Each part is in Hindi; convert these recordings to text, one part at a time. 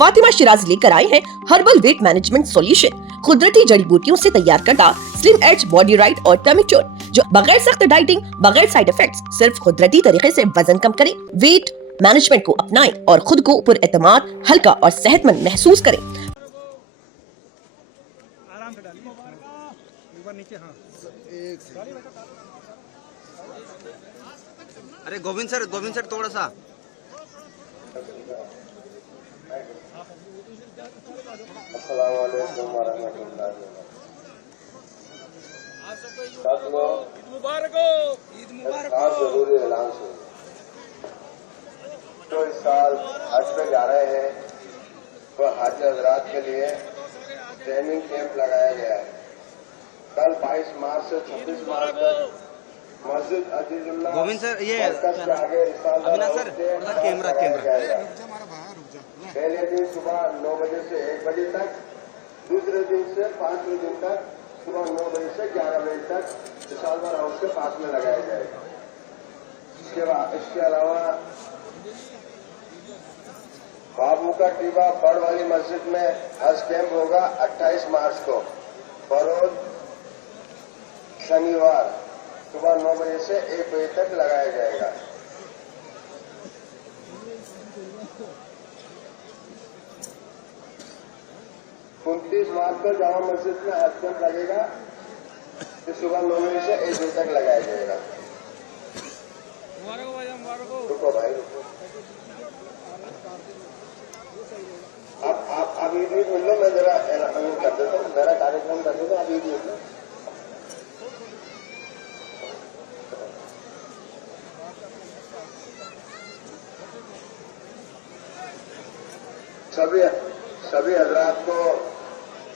फातिमा शिराज लेकर आए हैं हर्बल वेट मैनेजमेंट सॉल्यूशन, कुदरती जड़ी बूटियों से तैयार करता स्लिम एज बॉडी राइट और टमी टोन, जो बगैर सख्त डाइटिंग, बगैर साइड इफेक्ट्स, सिर्फ कुदरती तरीके से वजन कम करे। वेट मैनेजमेंट को अपनाएं और खुद को पुर एतमाद, हल्का और सेहतमंद महसूस करें। अरे गोविंद सर थोड़ा सा। अस्सलामुअलैकुम वरहमतुल्लाहि ईद मुबारक हो। ईद मुबारक हो। जरूरी ऐलान से जो इस साल हज पे जा रहे हैं वह हाजी हजरात के लिए ट्रेनिंग कैंप लगाया गया है। कल 22 मार्च से 26 मार्च तक मस्जिद अजीजुल्लाह गोविंद सर ये आगे अविनाश सर कैमरा पहले दिन सुबह 9 बजे से 1 बजे तक, दूसरे दिन से 5वें दिन तक सुबह 9 बजे से 11 बजे तक मिसाल हाउस के पास में लगाया जाएगा। इसके अलावा बाबू का टीबा बड़ वाली मस्जिद में हज कैंप होगा 28 मार्च को, बरोज शनिवार सुबह 9 बजे से 1 बजे तक लगाया जाएगा। उनतीस मार्च को जामा मस्जिद में हज कैंप लगेगा, जो सुबह 9 बजे से 1 बजे तक लगाया जाएगा। रुको भाई रुको, आप ईद मिल लो, मैं जरा कर देता हूँ, मेरा कार्यक्रम कर देता हूँ, आप ईद मिल लो। सभी हजरात को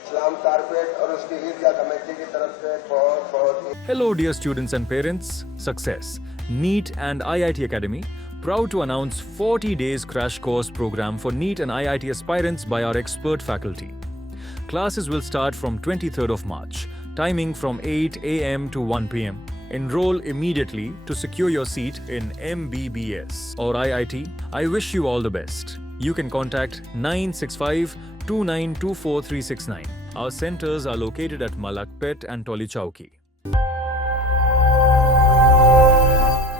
इस्लाम कारपेट और उसकी ईदगाह कमेटी की तरफ से बहुत Hello dear students and parents, success. NEET and IIT Academy proud to announce 40 days crash course program for NEET and IIT aspirants by our expert faculty. Classes will start from 23rd of March, timing from 8 a.m. to 1 p.m. Enroll immediately to secure your seat in MBBS or IIT. I wish you all the best. You can contact 965 2924 369. Our centers are located at Malakpet and Toli Chowki.